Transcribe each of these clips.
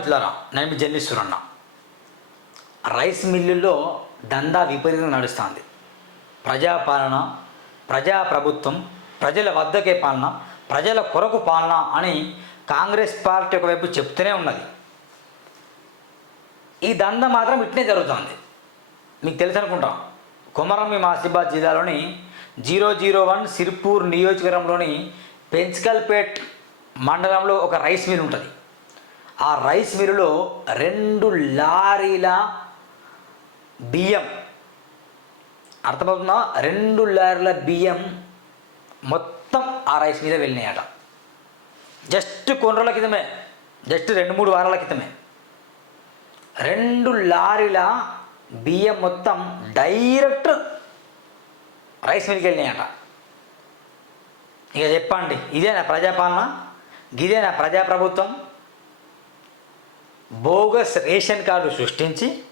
మిత్రులారా నేను మీ రైస్ మిల్లుల్లో దందా విపరీతంగా నడుస్తుంది. ప్రజాపాలన ప్రజాప్రభుత్వం ప్రజల వద్దకే పాలన ప్రజల కొరకు పాలన అని కాంగ్రెస్ పార్టీ ఒకవైపు చెప్తూనే ఉన్నది. ఈ దంద మాత్రం ఇట్నే జరుగుతుంది. మీకు తెలుసు అనుకుంటాం కొమరం మాసిబాద్ జిల్లాలోని జీరో జీరో వన్ సిర్పూర్ నియోజకవర్గంలోని పెంచకల్పేట్ మండలంలో ఒక రైస్ మిల్ ఉంటుంది. ఆ రైస్ మిల్లులో రెండు లారీల బియ్యం. అర్థమవుతుందా? రెండు లారీల బియ్యం మొత్తం ఆ రైస్ మీద వెళ్ళినాయట. జస్ట్ కొన్ని రోజుల క్రితమే. జస్ట్ రెండు మూడు వారాల క్రితమే. రెండు లారీల బియ్యం మొత్తం డైరెక్ట్ రైస్ మిల్కి వెళ్ళినాయట. ఇక చెప్పండి ఇదేనా ప్రజాపాలన? ఇదేనా ప్రజాప్రభుత్వం? బోగస్ రేషన్ కార్డు సృష్టించి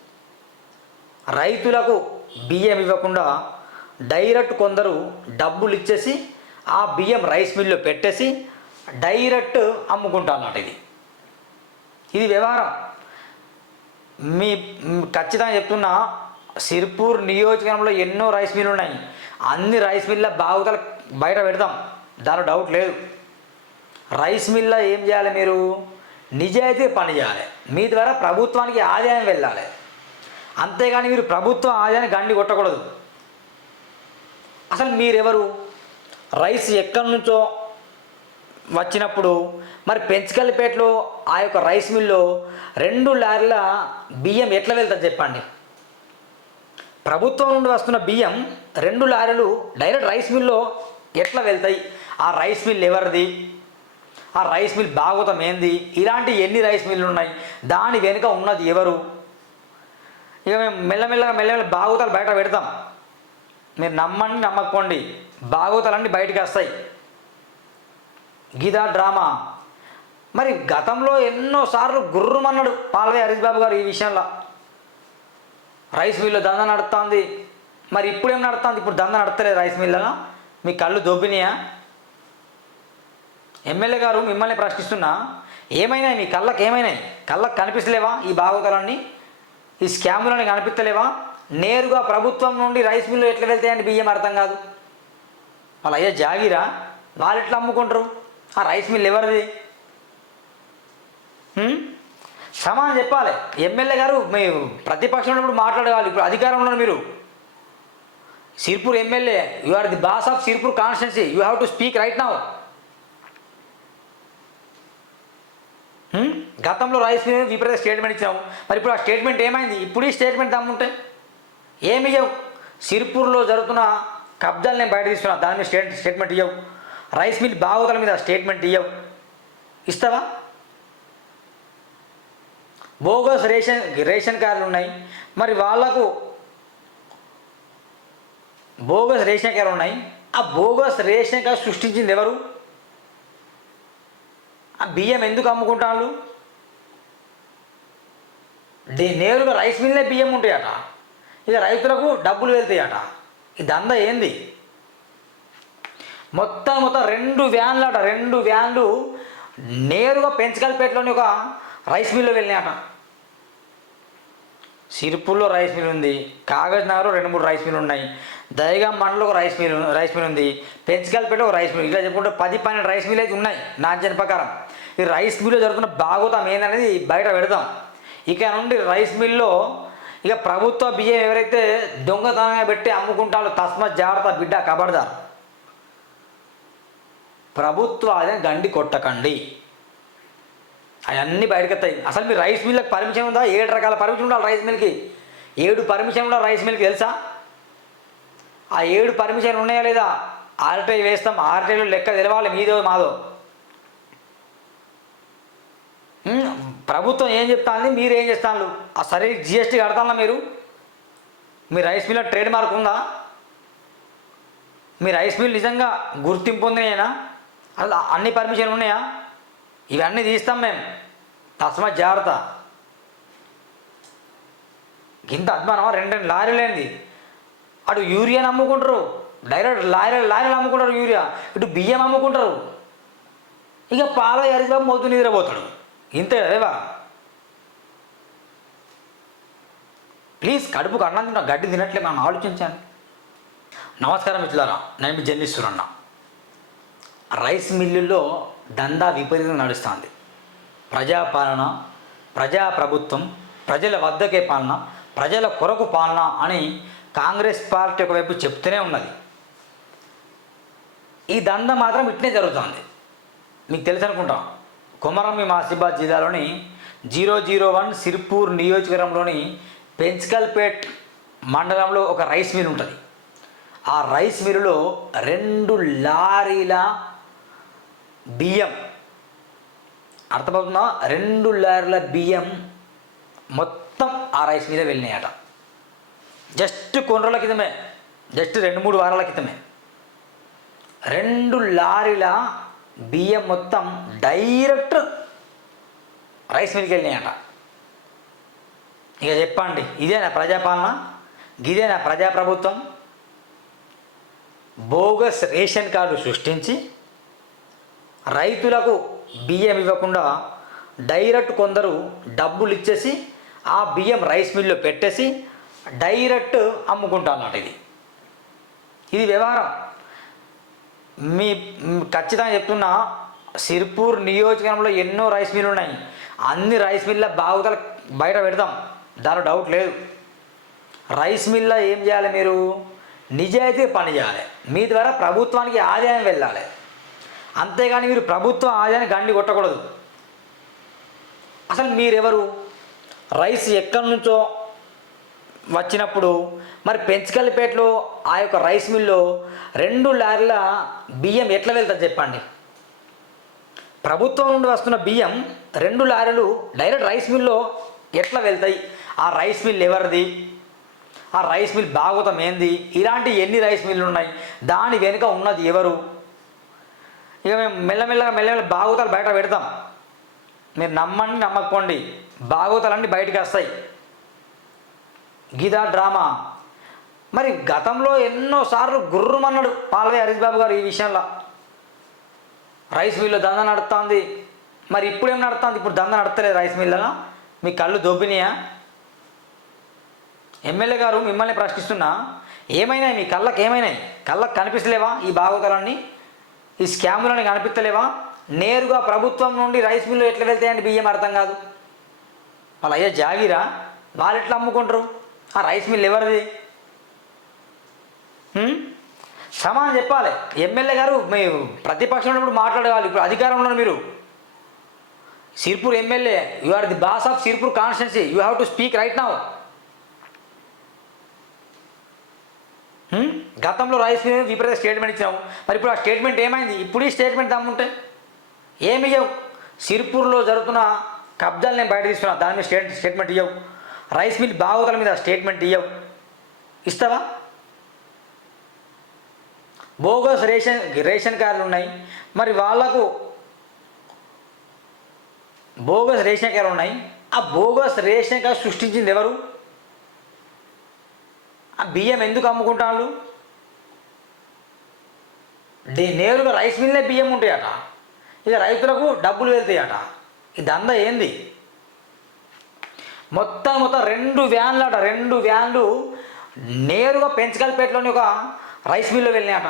రైతులకు బియ్యం ఇవ్వకుండా డైరెక్ట్ కొందరు డబ్బులు ఇచ్చేసి ఆ బియ్యం రైస్ మిల్లో పెట్టేసి డైరెక్ట్ అమ్ముకుంటారన్నమాట ఇది. ఇది వ్యవహారం. మీ ఖచ్చితంగా చెప్తున్నా సిర్పూర్ నియోజకవర్గంలో ఎన్నో రైస్ మిల్లు ఉన్నాయి. అన్ని రైస్ మిల్ల బాగుతలు బయట పెడతాం దానిలో డౌట్ లేదు. రైస్ మిల్లో ఏం చేయాలి మీరు? నిజాయితీ పని చేయాలి మీ ద్వారా ప్రభుత్వానికి ఆదాయం వెళ్ళాలి. అంతేగాని మీరు ప్రభుత్వం ఆదాయాన్ని గండి కొట్టకూడదు. అసలు మీరెవరు? రైస్ ఎక్కడి నుంచో వచ్చినప్పుడు మరి పెంచకల్లిపేటలో ఆ యొక్క రైస్ మిల్లో రెండు లారీల బియ్యం ఎట్లా వెళ్తుంది చెప్పండి? ప్రభుత్వం నుండి వస్తున్న బియ్యం రెండు లారీలు డైరెక్ట్ రైస్ మిల్లో ఎట్లా వెళ్తాయి? ఆ రైస్ మిల్ ఎవరిది? ఆ రైస్ మిల్ భాగవతం ఏంది? ఇలాంటి ఎన్ని రైస్ మిల్లు ఉన్నాయి దాని వెనుక ఉన్నది ఎవరు? ఇక మేము మెల్లమెల్లగా మెల్లమెల్ల భాగవతాలు బయట పెడతాం. మీరు నమ్మండి నమ్మకపోండి. భాగవతాలన్నీ బయటికి వస్తాయి. గీతా డ్రామా. మరి గతంలో ఎన్నోసార్లు గుర్రమన్నాడు పాల్వే హరీష్ బాబు గారు ఈ విషయంలో. రైస్ మిల్లు దంద నడుస్తుంది. మరి ఇప్పుడేం నడుస్తుంది? ఇప్పుడు దంద నడతలేదు రైస్ మిల్లలో మీ కళ్ళు దొబ్బినాయా? ఎమ్మెల్యే గారు మిమ్మల్ని ప్రశ్నిస్తున్నా ఏమైనాయి మీ కళ్ళకి ఏమైనాయి? కళ్ళకు కనిపిస్తలేవా ఈ బాగోతాలన్నీ ఈ స్కాములని కనిపించలేవా నేరుగా ప్రభుత్వం నుండి రైస్ మిల్లు ఎట్లా వెళ్తాయని బియ్యం అర్థం కాదు. వాళ్ళ అయ్యా జాగిరా వాళ్ళు ఎట్లా అమ్ముకుంటారు? ఆ రైస్ మిల్ ఎవరిది? హ్మ్? చెప్పాలి. ఎమ్మెల్యే గారు మీ ప్రతిపక్షం ఉన్నప్పుడు మాట్లాడేవాళ్ళు ఇప్పుడు అధికారంలో ఉన్నారు మీరు. Sirpur MLA you are the boss of Sirpur constituency you have to speak right now గతంలో రైస్ విపరీత స్టేట్మెంట్ ఇచ్చావు. మరి ఇప్పుడు ఆ స్టేట్మెంట్ ఏమైంది? ఇప్పుడు ఈ స్టేట్మెంట్ దమ్ముంటే ఏమి ఇవ్వవు సిర్పూర్లో జరుగుతున్న కబ్జాలు నేను బయట తీసుకున్నా. దాని మీద స్టేట్ స్టేట్మెంట్ ఇవ్వవు రైస్ మిల్ బాగోతల మీద స్టేట్మెంట్ ఇవ్వవు ఇస్తావా? బోగస్ రేషన్ రేషన్ కార్డులు ఉన్నాయి. మరి వాళ్ళకు బోగస్ రేషన్ కార్డు ఉన్నాయి. ఆ బోగస్ రేషన్ కార్డు సృష్టించింది ఎవరు? ఆ బియ్యం ఎందుకు అమ్ముకుంటాళ్ళు? నేరుగా రైస్ మిల్లే బియ్యం ఉంటాయట. ఇక రైతులకు డబ్బులు వెళ్తాయట. ఈ దంద ఏంది? మొత్తం మొత్తం రెండు వ్యాన్లు అట రెండు వ్యాన్లు నేరుగా పెంచగల్పేటలోని ఒక రైస్ మిల్లు వెళ్ళినాయట. సిరుపుల్లో రైస్ మిల్ ఉంది కాగజ్ నగర్లో రెండు మూడు రైస్ మిల్ ఉన్నాయి దయగా మండలో ఒక రైస్ మిల్ రైస్ మిల్ ఉంది పెంచగల్పేట ఒక రైస్ మిల్. ఇలా చెప్పుకుంటే పది పన్నెండు రైస్ మిల్ అయితే ఉన్నాయి నా అంచనా ప్రకారం. ఈ రైస్ మిల్లో జరుగుతున్న బాగోతాం ఏందనేది బయట పెడతాం. ఇక నుండి రైస్ మిల్లో ఇక ప్రభుత్వ బియ్యం ఎవరైతే దొంగతనంగా పెట్టి అమ్ముకుంటారో తస్మత్ జాగ్రత్త బిడ్డ కబడదారు. ప్రభుత్వ అదే గండి కొట్టకండి. అవన్నీ బయటకు వస్తాయి. అసలు మీ రైస్ మిల్కి పర్మిషన్ ఉందా? ఏడు రకాల పర్మిషన్ ఉండాలి రైస్ మిల్కి ఏడు పర్మిషన్ ఉండాలి రైస్ మిల్కి తెలుసా? ఆ ఏడు పర్మిషన్ ఉన్నాయా లేదా? ఆర్టీఐ వేస్తాం. ఆర్టీఐలో లెక్క తెలవాలి. మీదో మాదో. ప్రభుత్వం ఏం చెప్తాను మీరు ఏం చేస్తాను ఆ సరే జిఎస్టీ కడతానా మీరు? మీ రైస్ మిల్ ట్రేడ్ మార్క్ ఉందా? మీ రైస్ మిల్ నిజంగా గుర్తింపు ఉందినేనా అసలు అన్ని పర్మిషన్లు ఉన్నాయా? ఇవన్నీ తీస్తాం మేము తస్మా జాగ్రత్త. ఇంత అద్మానమా? రెండు రెండు లారీలేంది. అటు యూరియా అమ్ముకుంటారు డైరెక్ట్ లారీ లారీలు అమ్ముకుంటారు యూరియా. ఇటు బియ్యం అమ్ముకుంటారు ఇక పాల హరీష్ మోతు నిద్రపోతాడు. ఇంతే కదేవా ప్లీజ్ కడుపుకు అన్నం తిన్న గడ్డి తినట్లే మనం ఆలోచించాను నమస్కారం మిత్రులారా నేను మీ జర్నలిస్టురన్న రైస్ మిల్లుల్లో దందా విపరీతంగా నడుస్తుంది. ప్రజాపాలన ప్రజాప్రభుత్వం ప్రజల వద్దకే పాలన ప్రజల కొరకు పాలన అని కాంగ్రెస్ పార్టీ ఒకవైపు చెప్తూనే ఉన్నది. ఈ దంద మాత్రం ఇట్నే జరుగుతుంది. మీకు తెలుసు అనుకుంటాం. కొమరం మాసిబాద్ జిల్లాలోని జీరో జీరో వన్ సిర్పూర్ నియోజకవర్గంలోని పెంచకల్పేట్ మండలంలో ఒక రైస్ మిల్ ఉంటుంది. ఆ రైస్ మిల్లులో రెండు లారీల బియ్యం అర్థమవుతుందా? రెండు లారీల బియ్యం మొత్తం ఆ రైస్ మీద వెళ్ళినాయట. జస్ట్ కొన్ని రోజుల క్రితమే జస్ట్ రెండు మూడు వారాల క్రితమే రెండు లారీల బియ్యం మొత్తం డైరెక్ట్ రైస్ మిల్కి వెళ్ళినాయట. ఇక చెప్పండి ఇదేనా ప్రజాపాలన? ఇదేనా ప్రజాప్రభుత్వం? బోగస్ రేషన్ కార్డు సృష్టించి రైతులకు బియ్యం ఇవ్వకుండా డైరెక్ట్ కొందరు డబ్బులు ఇచ్చేసి ఆ బియ్యం రైస్ మిల్లో పెట్టేసి డైరెక్ట్ అమ్ముకుంటారన్నమాట ఇది. ఇది వ్యవహారం. మీ ఖచ్చితంగా చెప్తున్నా సిర్పూర్ నియోజకవర్గంలో ఎన్నో రైస్ మిల్లు ఉన్నాయి. అన్ని రైస్ మిల్ల బాగుతల బయట పెడతాం దానిలో డౌట్ లేదు. రైస్ మిల్ల ఏం చేయాలి మీరు? నిజాయితీ పని చేయాలి. మీ ద్వారా ప్రభుత్వానికి ఆదాయం వెళ్ళాలి. అంతేగాని మీరు ప్రభుత్వ ఆదాయాన్ని గండి కొట్టకూడదు. అసలు మీరెవరు? రైస్ ఎక్కడి నుంచో వచ్చినప్పుడు మరి పెంచకల్లిపేటలో ఆ యొక్క రైస్ మిల్లో రెండు లారీల బియ్యం ఎట్లా వెళ్తుంది చెప్పండి? ప్రభుత్వం నుండి వస్తున్న బియ్యం రెండు లారీలు డైరెక్ట్ రైస్ మిల్లో ఎట్లా వెళ్తాయి? ఆ రైస్ మిల్ ఎవరిది? ఆ రైస్ మిల్ బాగోతం ఏంది? ఇలాంటి ఎన్ని రైస్ మిల్లు ఉన్నాయి? దాని వెనుక ఉన్నది ఎవరు? ఇక మేము మెల్లమెల్లగా మెల్లమెల్ల భాగవతాలు బయట పెడతాం. మీరు నమ్మండి నమ్మకపోండి. భాగవతాలన్నీ బయటకు వస్తాయి. గీతా డ్రామా. మరి గతంలో ఎన్నోసార్లు గుర్రమన్నాడు పాల్వే హరీష్ బాబు గారు ఈ విషయంలో. రైస్ మిల్లు దంద నడుస్తుంది. మరి ఇప్పుడేం నడుస్తుంది? ఇప్పుడు దంద నడతలేదు రైస్ మిల్లలో? మీ కళ్ళు దొబ్బినాయా? ఎమ్మెల్యే గారు మిమ్మల్ని ప్రశ్నిస్తున్నా ఏమైనాయి మీ కళ్ళకి ఏమైనాయి? కళ్ళకు కనిపిస్తలేవా ఈ బాగోతాలన్నీ ఈ స్కాములని కనిపించలేవా నేరుగా ప్రభుత్వం నుండి రైస్ మిల్లు ఎట్లా వెళ్తాయండి బియ్యం అర్థం కాదు. వాళ్ళు అయ్యా జాగిరా వాళ్ళు ఎట్లా అమ్ముకుంటారు? ఆ రైస్ మిల్ ఎవరిది? సమాధానం చెప్పాలి. ఎమ్మెల్యే గారు మీ ప్రతిపక్షం ఉన్నప్పుడు మాట్లాడేవాళ్ళు. ఇప్పుడు అధికారంలో మీరు. Sirpur MLA you are the boss of Sirpur constituency you have to speak right now గతంలో రైస్ మీద విపరీత స్టేట్మెంట్ ఇచ్చినావు. మరి ఇప్పుడు ఆ స్టేట్మెంట్ ఏమైంది? ఇప్పుడు ఈ స్టేట్మెంట్ దమ్ముంటే ఏమి ఇవ్వవు సిర్పూర్లో జరుగుతున్న కబ్జాలు నేను బయట తీసుకున్నా. దాని మీద స్టేట్ స్టేట్మెంట్ ఇవ్వవు రైస్ మిల్ బాగోతల మీద స్టేట్మెంట్ ఇవ్వవు ఇస్తావా? బోగస్ రేషన్ రేషన్ కార్డులు ఉన్నాయి. మరి వాళ్ళకు బోగస్ రేషన్ కార్డు ఉన్నాయి. ఆ బోగస్ రేషన్ కార్డు సృష్టించింది ఎవరు? ఆ బియ్యం ఎందుకు అమ్ముకుంటాళ్ళు? నేరుగా రైస్ మిల్లే బియ్యం ఉంటాయట. ఇక రైతులకు డబ్బులు వెళ్తాయట. ఈ దంద ఏంది? మొత్తం మొత్తం రెండు వ్యాన్లు అట. రెండు వ్యాన్లు నేరుగా పెంచగల్పేటలోని ఒక రైస్ మిల్లో వెళ్ళినాయట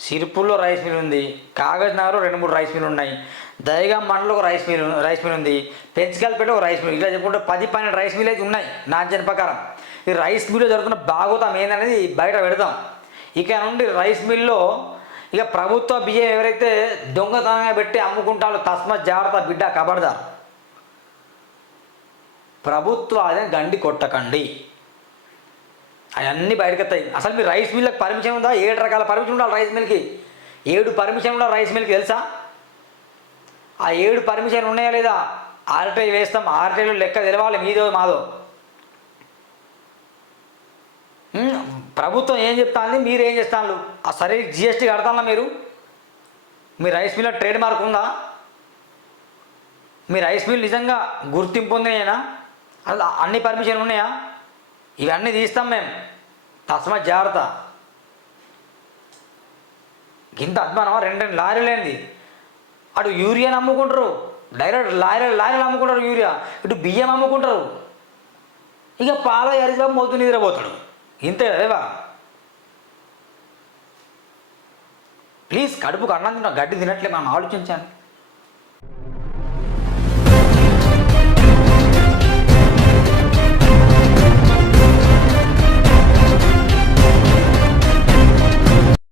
సిరిపూర్లో రైస్ మిల్ ఉంది కాగజ్ నగర్లో రెండు మూడు రైస్ మిల్ ఉన్నాయి దయగా మండలో ఒక రైస్ మిల్ రైస్ మిల్ ఉంది పెంచగల్పేట ఒక రైస్ మిల్ ఇలా చెప్పుకుంటే పది పన్నెండు రైస్ మిల్ అయితే ఉన్నాయి నా అంచనా ప్రకారం. ఈ రైస్ మిల్లో జరుగుతున్న బాగోతాం ఏందనేది బయట పెడతాం ఇక నుండి రైస్ మిల్లో ఇక ప్రభుత్వ బియ్యం ఎవరైతే దొంగతనంగా పెట్టి అమ్ముకుంటారో తస్మత్ జాగ్రత్త బిడ్డ కబడదారు. ప్రభుత్వ అదే గండి కొట్టకండి. అవన్నీ బయటకు వస్తాయి అసలు మీరు రైస్ మిల్లకు పర్మిషన్ ఉందా? ఏడు రకాల పర్మిషన్ ఉండాలి రైస్ మిల్కి ఏడు పర్మిషన్ ఉండాలి రైస్ మిల్కి తెలుసా? ఆ ఏడు పర్మిషన్ ఉన్నాయా లేదా? ఆర్టీఐ వేస్తాం. ఆర్టీఐలో లెక్క తెలవాలి. మీదో మాదో. ప్రభుత్వం ఏం చెప్తాను మీరు ఏం చేస్తాను ఆ సరే జిఎస్టీ కడతానా మీరు? మీ రైస్ మిల్లో ట్రేడ్ మార్క్ ఉందా? మీ రైస్ మిల్ నిజంగా గుర్తింపు ఉందేనా అసలు అన్ని పర్మిషన్ ఉన్నాయా? ఇవన్నీ తీస్తాం మేము తస్మత్ జాగ్రత్త. ఇంత అద్మానమా? రెండు రెండు లారీలు అటు యూరియా అమ్ముకుంటారు డైరెక్ట్ లారీ లారీలు అమ్ముకుంటారు యూరియా. ఇటు బియ్యం అమ్ముకుంటారు ఇక పాల హరీష్ మోతు నిద్రపోతాడు ఇంతే కదేవా ప్లీజ్ కడుపుకు అన్నం తిన్నా గడ్డి తినట్లే మనం ఆలోచించాను